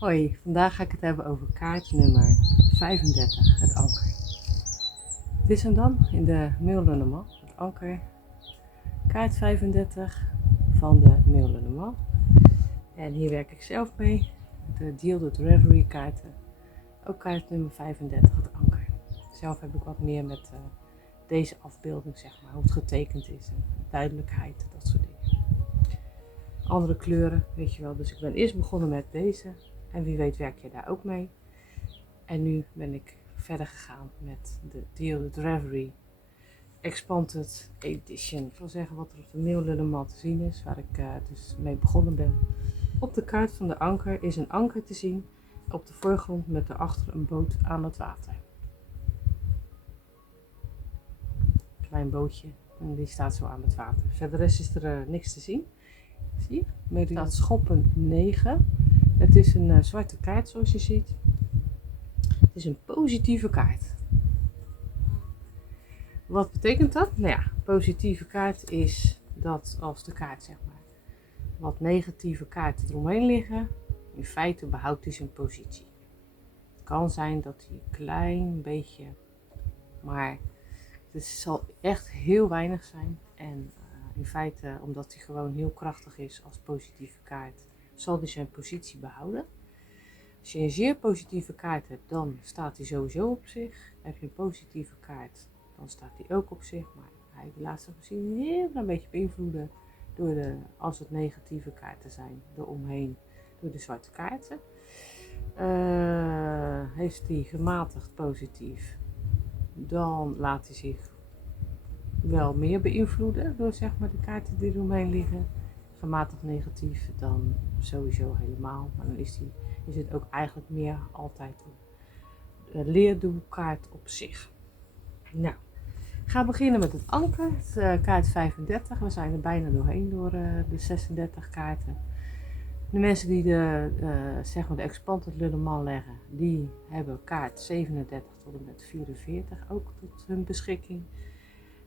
Hoi, vandaag ga ik het hebben over kaart nummer 35, het anker. Het is hem dan in de Mail-Le-Normand, het anker, kaart 35 van de Mail-Le-Normand. En hier werk ik zelf mee, de Deal the Reverie kaarten, ook kaart nummer 35, het anker. Zelf heb ik wat meer met deze afbeelding, zeg maar, hoe het getekend is en duidelijkheid, dat soort dingen. Andere kleuren, weet je wel, dus ik ben eerst begonnen met deze. En wie weet werk je daar ook mee. En nu ben ik verder gegaan met de Deal the Reverie Expanded Edition. Ik wil zeggen wat er op de Mail-Le-Normand te zien is, waar ik dus mee begonnen ben. Op de kaart van de anker is een anker te zien op de voorgrond met daarachter een boot aan het water. Een klein bootje en die staat zo aan het water. Verder is er niks te zien. Zie je? Er staat schoppen 9. Het is een zwarte kaart zoals je ziet. Het is een positieve kaart. Wat betekent dat? Nou ja, positieve kaart is dat als de kaart zeg maar wat negatieve kaarten eromheen liggen, in feite behoudt hij zijn positie. Het kan zijn dat hij een klein beetje, maar het zal echt heel weinig zijn. En in feite, omdat hij gewoon heel krachtig is als positieve kaart, zal hij zijn positie behouden. Als je een zeer positieve kaart hebt, dan staat hij sowieso op zich. Heb je een positieve kaart, dan staat hij ook op zich. Maar hij laat zich misschien heel een beetje beïnvloeden door als het negatieve kaarten zijn, eromheen, door de zwarte kaarten. Heeft hij gematigd positief, dan laat hij zich wel meer beïnvloeden door zeg maar de kaarten die eromheen liggen. Gematigd negatief, dan sowieso helemaal. Maar dan is het ook eigenlijk meer altijd een leerdoelkaart op zich. Nou, ik ga beginnen met het anker, kaart 35. We zijn er bijna doorheen door de 36 kaarten. De mensen die zeg maar de Expanded Le-Normand leggen, die hebben kaart 37 tot en met 44 ook tot hun beschikking.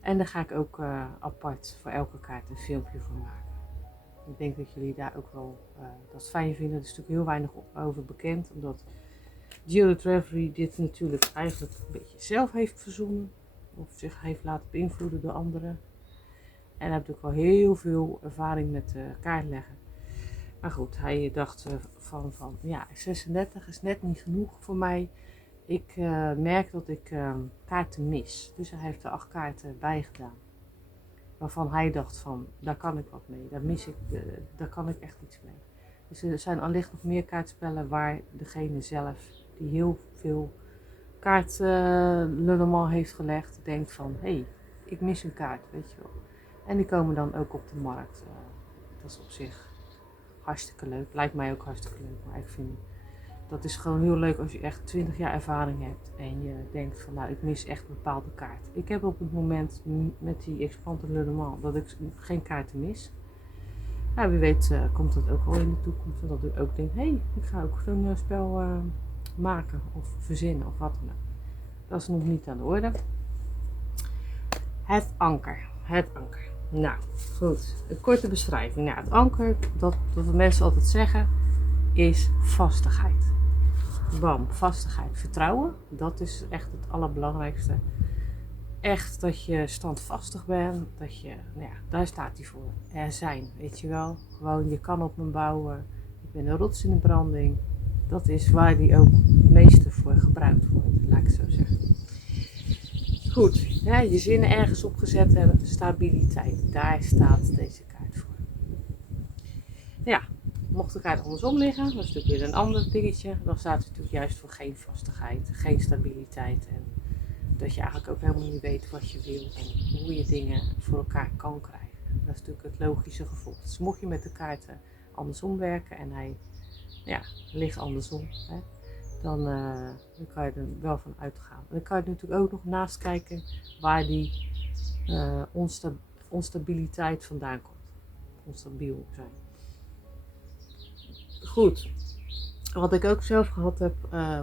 En daar ga ik ook apart voor elke kaart een filmpje van maken. Ik denk dat jullie daar ook wel dat fijn vinden. Er is natuurlijk heel weinig over bekend, omdat Deal the Reverie dit natuurlijk eigenlijk een beetje zelf heeft verzonnen. Of zich heeft laten beïnvloeden door anderen. En hij heeft ook wel heel veel ervaring met kaartleggen. Maar goed, hij dacht van ja, 36 is net niet genoeg voor mij. Ik merk dat ik kaarten mis. Dus hij heeft er 8 kaarten bij gedaan. Waarvan hij dacht van, daar kan ik wat mee. Daar kan ik echt iets mee. Dus er zijn allicht nog meer kaartspellen waar degene zelf, die heel veel kaart Le Normand heeft gelegd, denkt van, hé, ik mis een kaart, weet je wel. En die komen dan ook op de markt. Dat is op zich hartstikke leuk. Lijkt mij ook hartstikke leuk, maar ik vind dat is gewoon heel leuk als je echt 20 jaar ervaring hebt en je denkt van nou ik mis echt een bepaalde kaart. Ik heb op het moment met die Expanded Le Normand dat ik geen kaarten mis. Nou, wie weet komt dat ook wel in de toekomst. Dat ik ook denk, hé, ik ga ook zo'n spel maken of verzinnen of wat dan ook. Dat is nog niet aan de orde. Het anker. Het anker. Nou, goed. Een korte beschrijving. Nou, het anker, dat mensen altijd zeggen, is vastigheid. Bam, vastigheid, vertrouwen, dat is echt het allerbelangrijkste. Echt dat je standvastig bent, dat je, nou ja, daar staat hij voor. Er zijn, weet je wel. Gewoon, je kan op me bouwen. Ik ben een rots in de branding. Dat is waar die ook het meeste voor gebruikt wordt, laat ik het zo zeggen. Goed, ja, je zinnen ergens opgezet hebben, stabiliteit. Daar staat deze kaart voor. Ja, mocht de kaart andersom liggen, dat is natuurlijk weer een ander dingetje. Dan staat het natuurlijk juist voor geen vastigheid, geen stabiliteit. En dat je eigenlijk ook helemaal niet weet wat je wil en hoe je dingen voor elkaar kan krijgen. Dat is natuurlijk het logische gevolg. Dus mocht je met de kaarten andersom werken en hij ligt andersom, hè, dan kan je er wel van uitgaan. En dan kan je natuurlijk ook nog naast kijken waar die onstabiliteit vandaan komt. Onstabiel zijn. Goed, wat ik ook zelf gehad heb,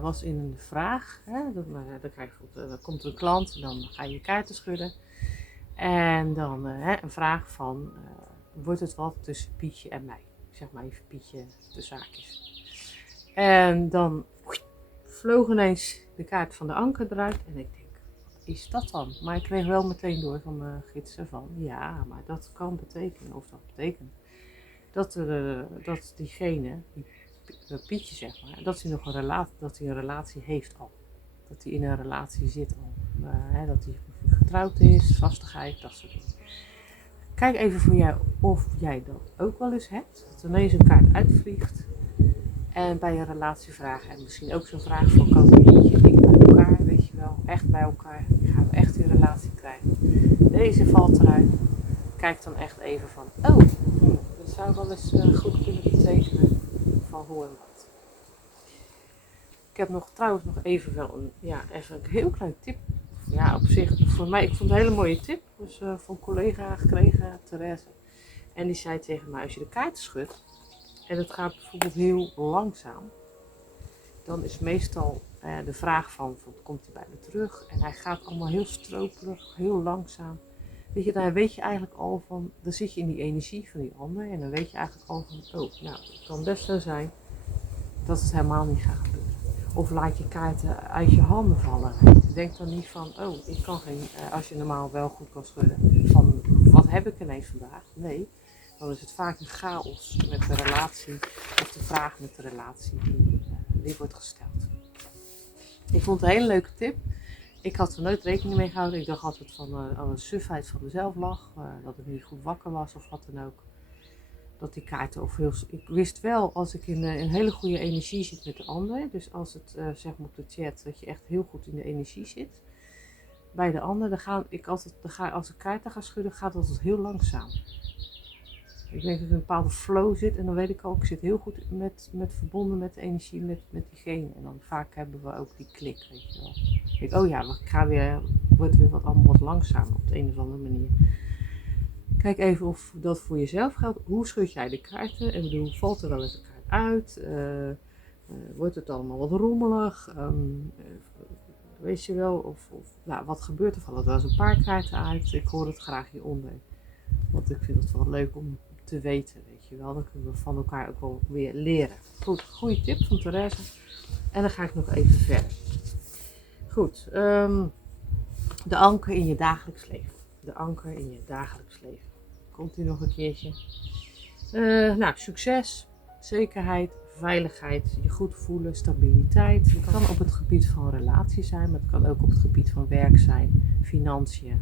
was in een vraag. Hè? Dan komt er een klant en dan ga je kaarten schudden. En dan een vraag van, wordt het wat tussen Pietje en mij? Ik zeg maar even Pietje de zaakjes. En dan vloog ineens de kaart van de anker eruit. En ik denk, wat is dat dan? Maar ik kreeg wel meteen door van mijn gidsen van, ja, maar dat kan betekenen, of dat betekent, dat diegene, Pietje zeg maar, dat hij nog een relatie heeft al. Dat hij in een relatie zit al. Dat hij getrouwd is, vastigheid, dat soort dingen. Kijk even voor jou of jij dat ook wel eens hebt. Dat ineens een kaart uitvliegt. En bij een relatie vragen. En misschien ook zo'n vraag van, komen jullie dingen bij elkaar? Weet je wel, echt bij elkaar. Gaan we echt een relatie krijgen? Deze valt eruit. Kijk dan echt even van, dat zou wel eens goed kunnen betekenen van hoe en wat. Ik heb trouwens nog even even een heel klein tip. Ja, op zich, voor mij, ik vond het een hele mooie tip. Dus van een collega gekregen, Therese. En die zei tegen mij, als je de kaarten schudt en het gaat bijvoorbeeld heel langzaam, dan is meestal de vraag van komt hij bij me terug? En hij gaat allemaal heel stroperig, heel langzaam. Weet je, dan weet je eigenlijk al van, dan zit je in die energie van die ander. En dan weet je eigenlijk al van, het kan best zo zijn dat het helemaal niet gaat gebeuren. Of laat je kaarten uit je handen vallen. Denk dan niet van, ik kan geen, als je normaal wel goed kan schudden, van wat heb ik ineens vandaag? Nee, dan is het vaak een chaos met de relatie of de vraag met de relatie die wordt gesteld. Ik vond het een hele leuke tip. Ik had er nooit rekening mee gehouden. Ik dacht altijd van een sufheid van mezelf lag. Dat ik niet goed wakker was of wat dan ook. Dat die kaarten of heel... Ik wist wel als ik in een hele goede energie zit met de ander. Dus als het zeg maar op de chat dat je echt heel goed in de energie zit. Bij de ander, als ik kaarten ga schudden, gaat het altijd heel langzaam. Ik denk dat ik in een bepaalde flow zit en dan weet ik al, ik zit heel goed met verbonden met de energie met diegene. En dan vaak hebben we ook die klik, weet je wel. Ik denk, wordt weer allemaal wat langzamer op de een of andere manier. Kijk even of dat voor jezelf geldt. Hoe schud jij de kaarten? Ik bedoel, valt er wel eens een kaart uit? Wordt het allemaal wat rommelig? Weet je wel? Wat gebeurt er? Vallen er wel eens een paar kaarten uit? Ik hoor het graag hieronder. Want ik vind het wel leuk om te weten, weet je wel. Dan kunnen we van elkaar ook wel weer leren. Goed, goede tip van Therese. En dan ga ik nog even verder. Goed, de anker in je dagelijks leven. De anker in je dagelijks leven. Komt hier nog een keertje. Succes, zekerheid, veiligheid, je goed voelen, stabiliteit. Het kan op het gebied van relatie zijn, maar het kan ook op het gebied van werk zijn, financiën.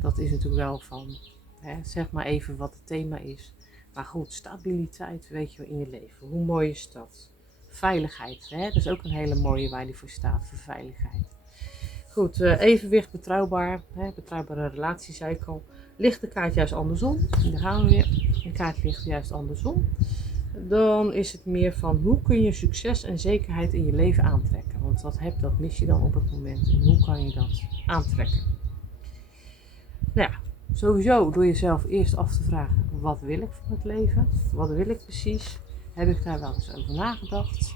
Dat is natuurlijk wel van, zeg maar even wat het thema is. Maar goed, stabiliteit weet je wel in je leven. Hoe mooi is dat? Veiligheid, dat is ook een hele mooie waar die voor staat, voor veiligheid. Goed, evenwicht, betrouwbare relatie, zei ik al. Ligt de kaart juist andersom, daar gaan we weer. De kaart ligt juist andersom. Dan is het meer van hoe kun je succes en zekerheid in je leven aantrekken. Want dat mis je dan op het moment. En hoe kan je dat aantrekken? Nou ja, sowieso door jezelf eerst af te vragen, wat wil ik van het leven? Wat wil ik precies? Heb ik daar wel eens over nagedacht?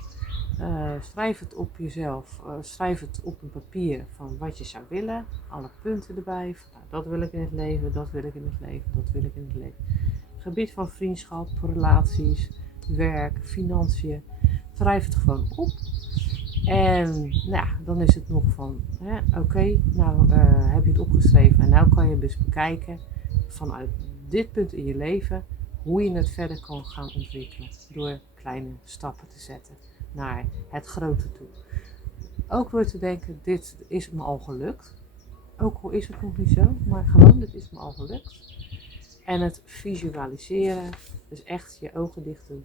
Schrijf het op jezelf, schrijf het op een papier van wat je zou willen, alle punten erbij, van, dat wil ik in het leven, dat wil ik in het leven, dat wil ik in het leven. Gebied van vriendschap, relaties, werk, financiën, schrijf het gewoon op. En dan is het nog van, heb je het opgeschreven en nou kan je dus bekijken vanuit dit punt in je leven hoe je het verder kan gaan ontwikkelen door kleine stappen te zetten naar het grote toe. Ook door te denken, dit is me al gelukt. Ook al is het nog niet zo, maar gewoon, dit is me al gelukt. En het visualiseren, dus echt je ogen dicht doen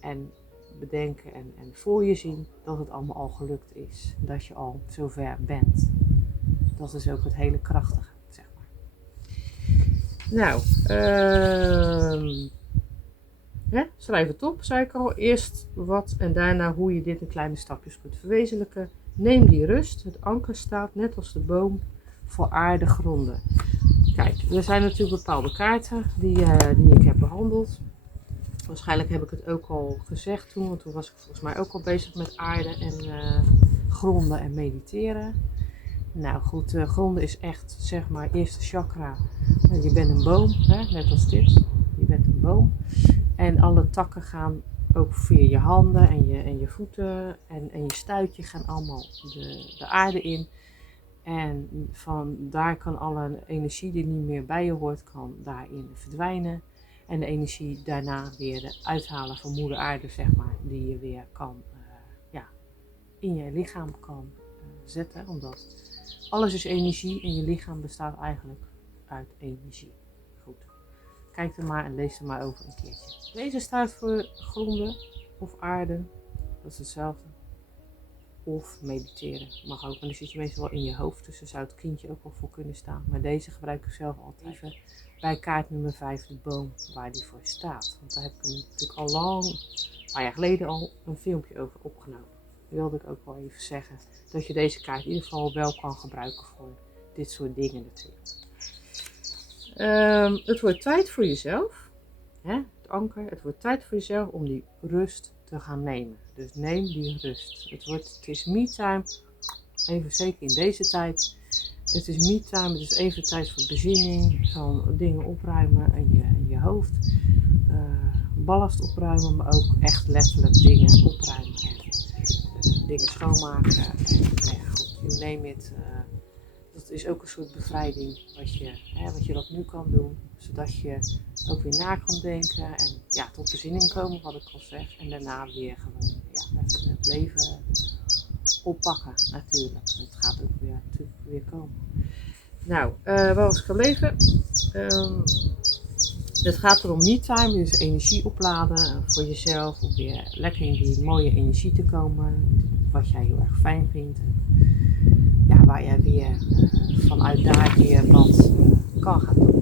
en bedenken en voor je zien dat het allemaal al gelukt is. Dat je al zover bent. Dat is ook het hele krachtige, zeg maar. Nou, schrijf het op, zei ik al. Eerst wat en daarna hoe je dit in kleine stapjes kunt verwezenlijken. Neem die rust. Het anker staat net als de boom voor aarde gronden. Kijk, er zijn natuurlijk bepaalde kaarten die ik heb behandeld. Waarschijnlijk heb ik het ook al gezegd toen, want toen was ik volgens mij ook al bezig met aarde en gronden en mediteren. Nou goed, gronden is echt, zeg maar, eerste chakra. Je bent een boom, net als dit. Je bent een boom. En alle takken gaan ook via je handen en je voeten en je stuitje gaan allemaal de aarde in. En van daar kan alle energie die niet meer bij je hoort, kan daarin verdwijnen. En de energie daarna weer uithalen van moeder aarde, zeg maar, die je weer kan, in je lichaam kan zetten. Omdat alles is energie en je lichaam bestaat eigenlijk uit energie. Goed, kijk er maar en lees er maar over een keertje. Deze staat voor gronden of aarde, dat is hetzelfde. Of mediteren mag ook, maar dan zit je meestal wel in je hoofd, dus daar zou het kindje ook wel voor kunnen staan. Maar deze gebruik ik zelf altijd even bij kaart nummer 5, de boom, waar die voor staat. Want daar heb ik natuurlijk al lang, een paar jaar geleden al, een filmpje over opgenomen. Wilde ik ook wel even zeggen dat je deze kaart in ieder geval wel kan gebruiken voor dit soort dingen natuurlijk. Het wordt tijd voor jezelf, hè? Het anker, het wordt tijd voor jezelf om die rust te gaan nemen. Dus neem die rust. Het is me-time, even zeker in deze tijd. Het is me-time, het is even tijd voor bezinning, van dingen opruimen in je hoofd. Ballast opruimen, maar ook echt letterlijk dingen opruimen. En dingen schoonmaken. En goed, you name it. Dat is ook een soort bevrijding wat je dat nu kan doen. Zodat je ook weer na kan denken en tot bezinning komen, wat ik al zeg. En daarna weer gewoon het leven oppakken natuurlijk. Het gaat ook weer komen. Nou, waar was ik gebleven? Het gaat erom me-time, dus energie opladen voor jezelf. Om weer lekker in die mooie energie te komen. Wat jij heel erg fijn vindt. En waar jij weer vanuit daar weer wat kan gaan doen.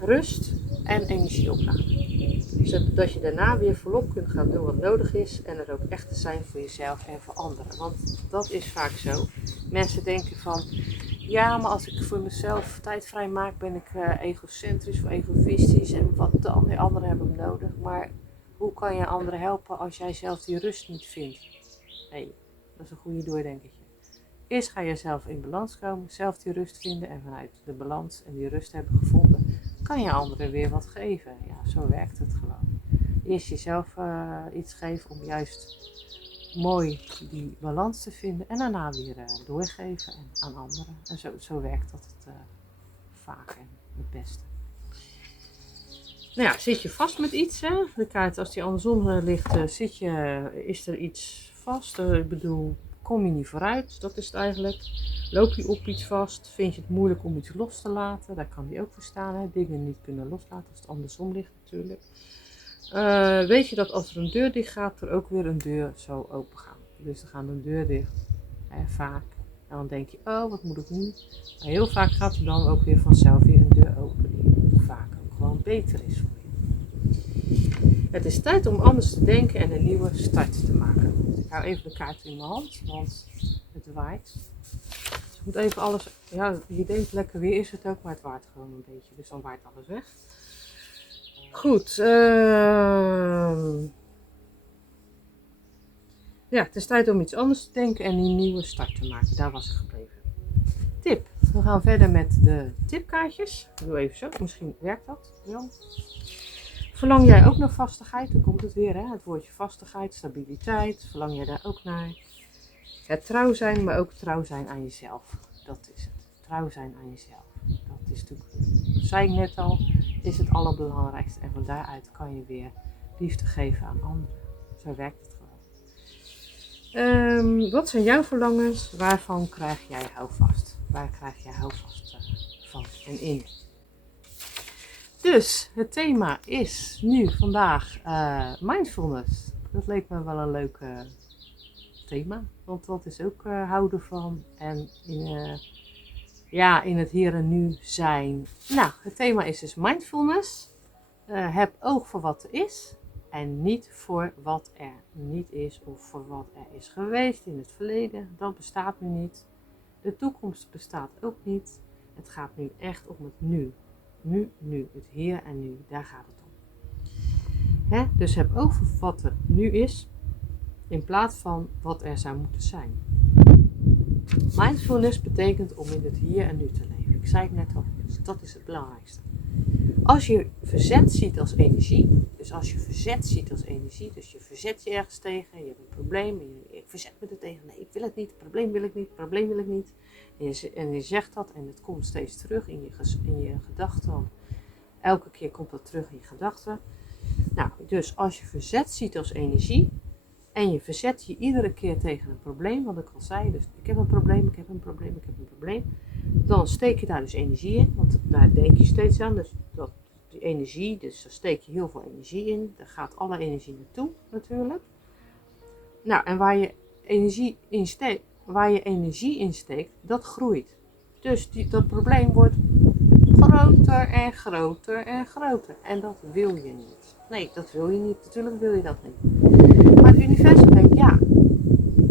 Rust en energie opladen. Zodat je daarna weer volop kunt gaan doen wat nodig is. En er ook echt te zijn voor jezelf en voor anderen. Want dat is vaak zo. Mensen denken van, ja, maar als ik voor mezelf tijd vrij maak, ben ik egocentrisch of egoïstisch. En wat dan? Die anderen hebben nodig. Maar hoe kan je anderen helpen als jij zelf die rust niet vindt? Nee, dat is een goede doordenkertje. Eerst ga je zelf in balans komen, zelf die rust vinden. En vanuit de balans en die rust hebben gevonden, kan je anderen weer wat geven. Ja, zo werkt het gewoon. Eerst jezelf iets geven om juist mooi die balans te vinden. En daarna weer doorgeven aan anderen. En zo werkt dat vaak en het beste. Nou ja, zit je vast met iets, hè? De kaart, als die andersom ligt, is er iets vast? Ik bedoel, kom je niet vooruit? Dat is het eigenlijk. Loop je op iets vast? Vind je het moeilijk om iets los te laten? Daar kan die ook voor staan, hè? Dingen niet kunnen loslaten als het andersom ligt natuurlijk. Weet je dat als er een deur dicht gaat, er ook weer een deur zal open gaan. Dus er gaat een deur dicht, vaak. En dan denk je, oh, wat moet ik nu? Maar heel vaak gaat er dan ook weer vanzelf weer een deur open, die vaak ook gewoon beter is voor je. Het is tijd om anders te denken en een nieuwe start te maken. Dus ik hou even de kaart in mijn hand, want het waait. Dus ik moet even alles, je denkt lekker weer is het ook, maar het waait gewoon een beetje. Dus dan waait alles weg. Goed, het is tijd om iets anders te denken en een nieuwe start te maken. Daar was ik gebleven. Tip. We gaan verder met de tipkaartjes. Ik doe even zo, misschien werkt dat wel. Verlang jij ook naar vastigheid? Dan komt het weer, hè? Het woordje vastigheid, stabiliteit. Verlang jij daar ook naar? Het trouw zijn, maar ook trouw zijn aan jezelf. Dat is het. Trouw zijn aan jezelf. Dat is natuurlijk, dat zei ik net al, is het allerbelangrijkste. En van daaruit kan je weer liefde geven aan anderen. Zo werkt het gewoon. Wat zijn jouw verlangens? Waarvan krijg jij houvast? Waar krijg jij houvast van en in? Dus het thema is nu vandaag mindfulness. Dat leek me wel een leuk thema. Want dat is ook houden van en in het hier en nu zijn. Nou, het thema is dus mindfulness. Heb oog voor wat er is. En niet voor wat er niet is of voor wat er is geweest in het verleden. Dat bestaat nu niet. De toekomst bestaat ook niet. Het gaat nu echt om het nu. Nu. Het hier en nu. Daar gaat het om. Dus heb oog voor wat er nu is. In plaats van wat er zou moeten zijn. Mindfulness betekent om in het hier en nu te leven. Ik zei het net al. Dus dat is het belangrijkste. Als je verzet ziet als energie, dus als je verzet ziet als energie, dus je verzet je ergens tegen, je hebt een probleem, ik verzet me er tegen, nee, ik wil het niet, het probleem wil ik niet, het probleem wil ik niet. En je zegt dat en het komt steeds terug in je gedachten. Elke keer komt dat terug in je gedachten. Nou, dus als je verzet ziet als energie en je verzet je iedere keer tegen een probleem, wat ik al zei, dus ik heb een probleem, ik heb een probleem, ik heb een probleem, dan steek je daar dus energie in, want daar denk je steeds aan, dus die energie, dus daar steek je heel veel energie in, daar gaat alle energie naartoe natuurlijk. Nou, en waar je energie in steekt, dat groeit. Dus dat probleem wordt groter en groter en groter. En dat wil je niet. Nee, dat wil je niet. Natuurlijk wil je dat niet. Maar het universum denkt, ja,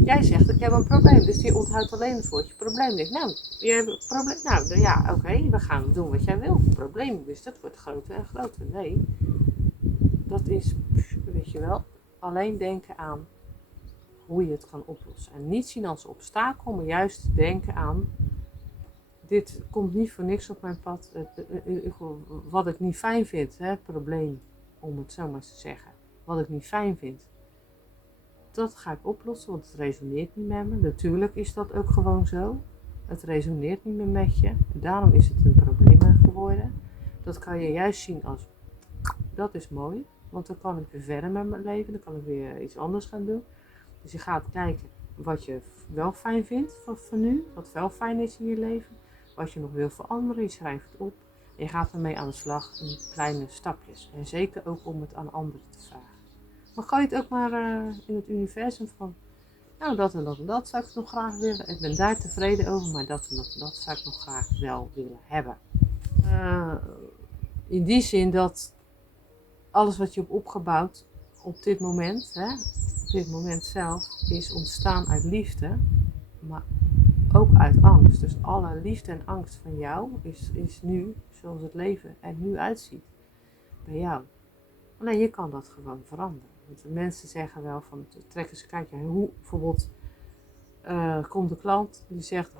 jij zegt ik heb een probleem. Dus die onthoudt alleen het woordje probleem. Denkt, nou, je hebt een probleem. Nou, ja, oké, we gaan doen wat jij wil. Het probleem, dus dat wordt groter en groter. Nee, dat is, weet je wel, alleen denken aan hoe je het kan oplossen. En niet zien als obstakel, maar juist denken aan, dit komt niet voor niks op mijn pad. Wat ik niet fijn vind, het probleem, om het zo maar te zeggen. Wat ik niet fijn vind, dat ga ik oplossen, want het resoneert niet met me. Natuurlijk is dat ook gewoon zo. Het resoneert niet meer met je. Daarom is het een probleem geworden. Dat kan je juist zien als, dat is mooi. Want dan kan ik weer verder met mijn leven. Dan kan ik weer iets anders gaan doen. Dus je gaat kijken wat je wel fijn vindt van nu. Wat wel fijn is in je leven. Wat je nog wil veranderen. Je schrijft het op. En je gaat ermee aan de slag in kleine stapjes. En zeker ook om het aan anderen te vragen. Maar gooi het ook maar in het universum van, nou dat en dat en dat zou ik nog graag willen. Ik ben daar tevreden over, maar dat en dat en dat zou ik nog graag wel willen hebben. In die zin dat alles wat je hebt opgebouwd op dit moment, op dit moment zelf, is ontstaan uit liefde, maar ook uit angst. Dus alle liefde en angst van jou is nu zoals het leven er nu uitziet bij jou. Alleen je kan dat gewoon veranderen. Want de mensen zeggen wel van, trekken ze kijken, hoe bijvoorbeeld komt de klant die zegt,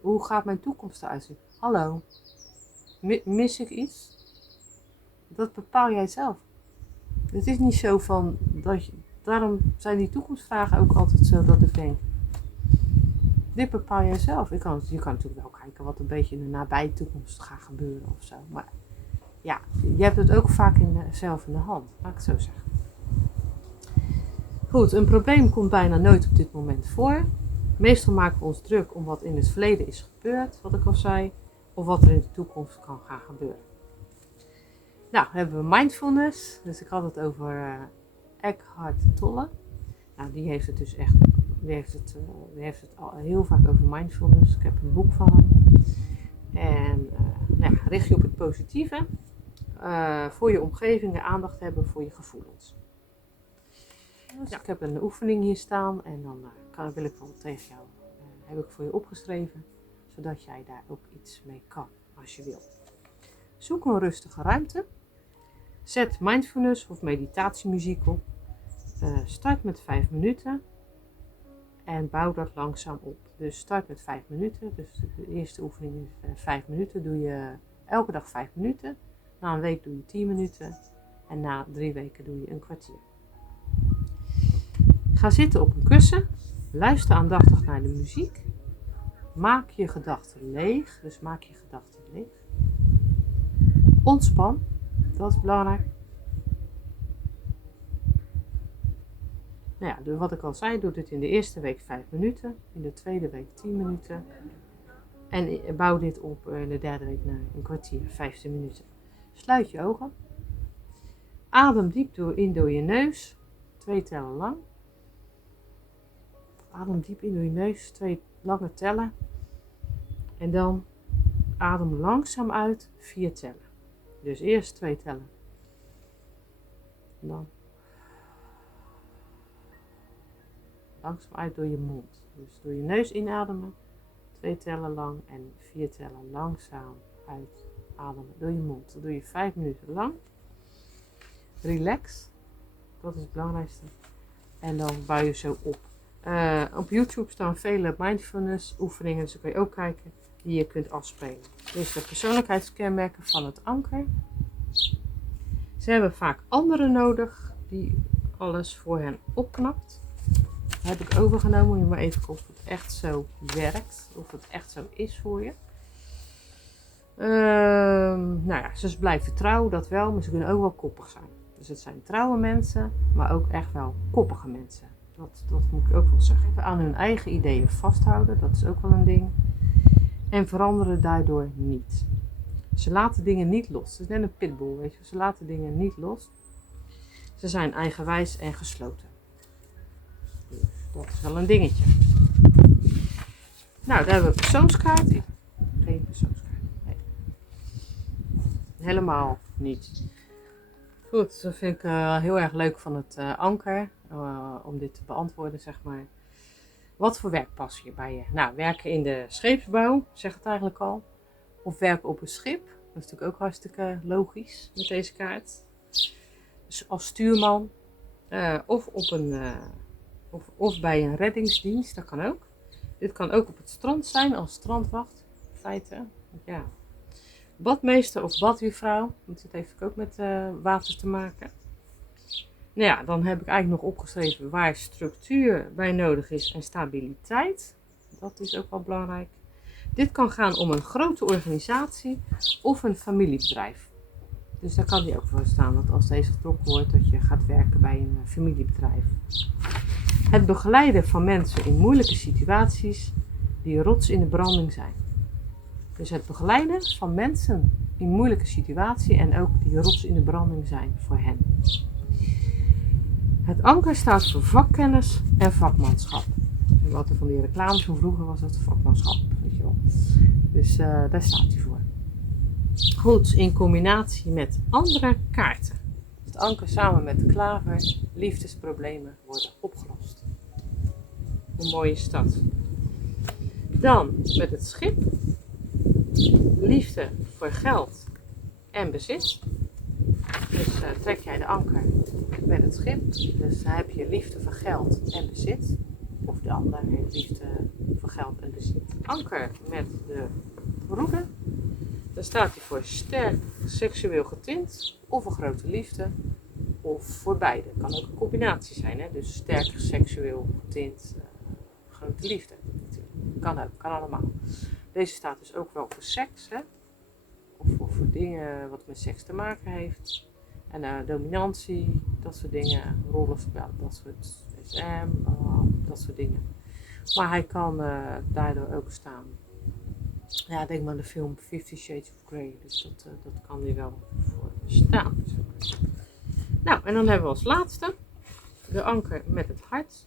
hoe gaat mijn toekomst eruit zien? Hallo, mis ik iets? Dat bepaal jij zelf. Het is niet zo van, daarom zijn die toekomstvragen ook altijd zo dat ik denk, dit bepaal jij zelf. Je kan natuurlijk wel kijken wat een beetje in de nabije toekomst gaat gebeuren of zo. Maar ja, je hebt het ook vaak zelf in de hand, laat ik het zo zeggen. Goed, een probleem komt bijna nooit op dit moment voor. Meestal maken we ons druk om wat in het verleden is gebeurd, wat ik al zei, of wat er in de toekomst kan gaan gebeuren. Nou, hebben we mindfulness. Dus ik had het over Eckhart Tolle. Nou, die heeft het dus echt, die heeft het al heel vaak over mindfulness. Ik heb een boek van hem. En nou, richt je op het positieve. Voor je omgeving de aandacht hebben voor je gevoelens. Dus ja, ik heb een oefening hier staan en dan wil ik bijvoorbeeld tegen jou, heb ik voor je opgeschreven, zodat jij daar ook iets mee kan, als je wil. Zoek een rustige ruimte. Zet mindfulness of meditatiemuziek op. Start met 5 minuten en bouw dat langzaam op. Dus start met 5 minuten. Dus de eerste oefening is 5 minuten. Doe je elke dag 5 minuten. Na een week doe je 10 minuten. En na 3 weken doe je een kwartier. Ga zitten op een kussen. Luister aandachtig naar de muziek. Maak je gedachten leeg. Dus maak je gedachten leeg. Ontspan. Dat is belangrijk. Nou ja, wat ik al zei, doe dit in de eerste week 5 minuten. In de tweede week 10 minuten. En bouw dit op in de derde week naar een kwartier, 15 minuten. Sluit je ogen. Adem diep in door je neus. 2 tellen lang. Adem diep in door je neus. 2 lange tellen. En dan adem langzaam uit. 4 tellen. Dus eerst 2 tellen. En dan langzaam uit door je mond. Dus door je neus inademen. 2 tellen lang. En 4 tellen langzaam uitademen door je mond. Dat doe je 5 minuten lang. Relax. Dat is het belangrijkste. En dan bouw je zo op. Op YouTube staan vele mindfulness oefeningen. Dus dan kun je ook kijken die je kunt afspelen. Dus de persoonlijkheidskenmerken van het anker. Ze hebben vaak anderen nodig die alles voor hen opknapt. Dat heb ik overgenomen. Je maar even kijken of het echt zo werkt. Of het echt zo is voor je. Nou ja, ze blijven trouw, dat wel. Maar ze kunnen ook wel koppig zijn. Dus het zijn trouwe mensen, maar ook echt wel koppige mensen. Dat moet ik ook wel zeggen. Even aan hun eigen ideeën vasthouden, dat is ook wel een ding. En veranderen daardoor niet. Ze laten dingen niet los. Het is net een pitbull, weet je. Ze laten dingen niet los. Ze zijn eigenwijs en gesloten. Dus dat is wel een dingetje. Nou, daar hebben we een persoonskaart. Geen persoonskaart. Nee. Helemaal niet. Goed, dat vind ik heel erg leuk van het anker. Om dit te beantwoorden, zeg maar. Wat voor werk past hier bij je? Nou, werken in de scheepsbouw, zeg het eigenlijk al. Of werken op een schip. Dat is natuurlijk ook hartstikke logisch met deze kaart. Dus als stuurman. Of bij een reddingsdienst, dat kan ook. Dit kan ook op het strand zijn als strandwacht. In feite, ja. Badmeester of badjuffrouw. Want dit heeft ook met water te maken. Nou ja, dan heb ik eigenlijk nog opgeschreven waar structuur bij nodig is en stabiliteit. Dat is ook wel belangrijk. Dit kan gaan om een grote organisatie of een familiebedrijf. Dus daar kan die ook voor staan dat als deze getrokken wordt dat je gaat werken bij een familiebedrijf. Het begeleiden van mensen in moeilijke situaties die rots in de branding zijn. Dus het begeleiden van mensen in moeilijke situaties en ook die rots in de branding zijn voor hen. Het anker staat voor vakkennis en vakmanschap. Wat er van die reclames van vroeger was, dat vakmanschap, weet je wel. Dus daar staat hij voor. Goed, in combinatie met andere kaarten. Het anker samen met de klaver, liefdesproblemen worden opgelost. Hoe mooi is dat? Dan met het schip. Liefde voor geld en bezit. Dus trek jij de anker met het schip. Dus dan heb je liefde voor geld en bezit. Of de ander heeft liefde voor geld en bezit. Anker met de roede. Dan staat hij voor sterk seksueel getint. Of een grote liefde. Of voor beide. Kan ook een combinatie zijn. Hè? Dus sterk seksueel getint. Grote liefde. Kan ook. Kan allemaal. Deze staat dus ook wel voor seks. Hè? Of voor dingen wat met seks te maken heeft. En dominantie, dat soort dingen, rollenspel, dat soort SM, dat soort dingen. Maar hij kan daardoor ook staan. Ja, denk maar aan de film 50 Shades of Grey, dus dat kan hier wel voor staan. Nou, en dan hebben we als laatste de anker met het hart.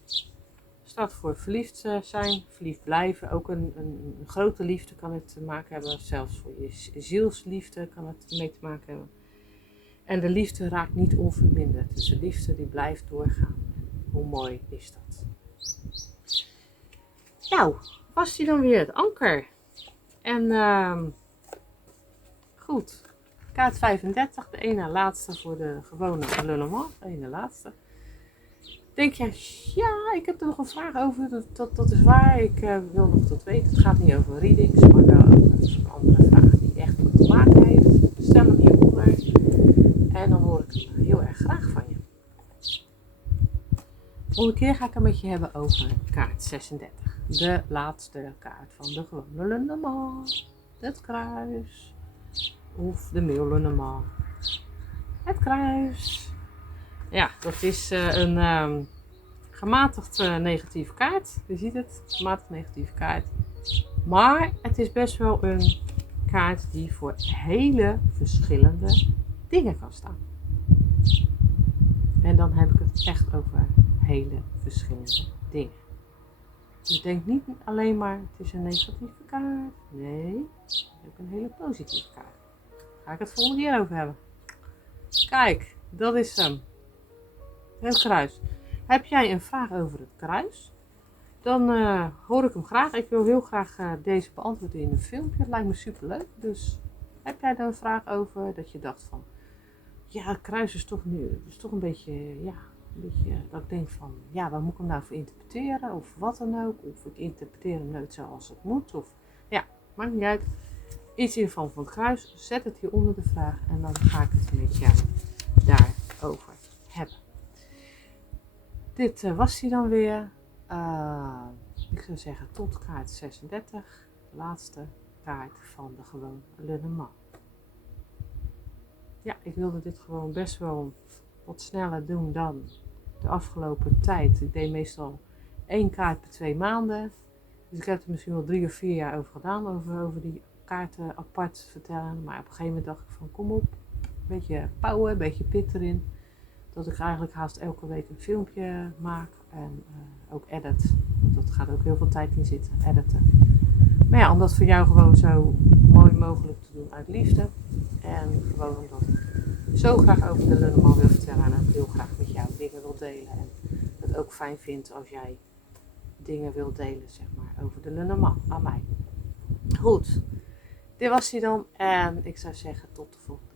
Staat voor verliefd zijn, verliefd blijven. Ook een grote liefde kan het te maken hebben, zelfs voor je zielsliefde kan het mee te maken hebben. En de liefde raakt niet onverminderd. Dus de liefde die blijft doorgaan. Hoe mooi is dat? Nou, was die dan weer het anker. En goed. Kaart 35, de ene laatste voor de gewone Le Normand. De ene laatste. Denk je, ja, ik heb er nog een vraag over. Dat is waar. Ik wil nog tot weten. Het gaat niet over readings, maar wel over een andere vraag die echt met te maken heeft. Stel hem hieronder. En dan hoor ik hem heel erg graag van je. Volgende keer ga ik het met je hebben over kaart 36. De laatste kaart van de gewone Le Normand. Het kruis. Of de mail Le Normand. Het kruis. Ja, dat is een gematigd negatieve kaart. Je ziet het, gematigd negatieve kaart. Maar het is best wel een kaart die voor hele verschillende dingen kan staan. En dan heb ik het echt over hele verschillende dingen. Dus denk niet alleen maar het is een negatieve kaart. Nee, het is ook een hele positieve kaart. Daar ga ik het volgende keer over hebben. Kijk, dat is hem. Het kruis. Heb jij een vraag over het kruis? Dan hoor ik hem graag. Ik wil heel graag deze beantwoorden in een filmpje. Het lijkt me super leuk. Dus heb jij daar een vraag over dat je dacht van... Ja, het kruis is toch een beetje... Ja, een beetje dat ik denk van... Ja, waar moet ik hem nou voor interpreteren? Of wat dan ook. Of ik interpreteer hem nooit zoals het moet. Of ja, maakt niet uit. Iets in van het kruis. Zet het hieronder de vraag. En dan ga ik het met jou daarover hebben. Dit was hij dan weer. Ik zou zeggen tot kaart 36. De laatste kaart van de gewone Lenormand. Ja, ik wilde dit gewoon best wel wat sneller doen dan de afgelopen tijd. Ik deed meestal 1 kaart per 2 maanden. Dus ik heb er misschien wel 3 of 4 jaar over gedaan. Over die kaarten apart vertellen. Maar op een gegeven moment dacht ik van kom op. Een beetje power, een beetje pit erin. Dat ik eigenlijk haast elke week een filmpje maak. En ook edit. Dat gaat ook heel veel tijd in zitten, editen. Maar ja, om dat voor jou gewoon zo mooi mogelijk te doen uit liefde. En gewoon omdat ik zo graag over de Lenormand wil vertellen. En ook heel graag met jou dingen wil delen. En het ook fijn vind als jij dingen wil delen, zeg maar, over de Lenormand aan mij. Goed, dit was hij dan. En ik zou zeggen tot de volgende.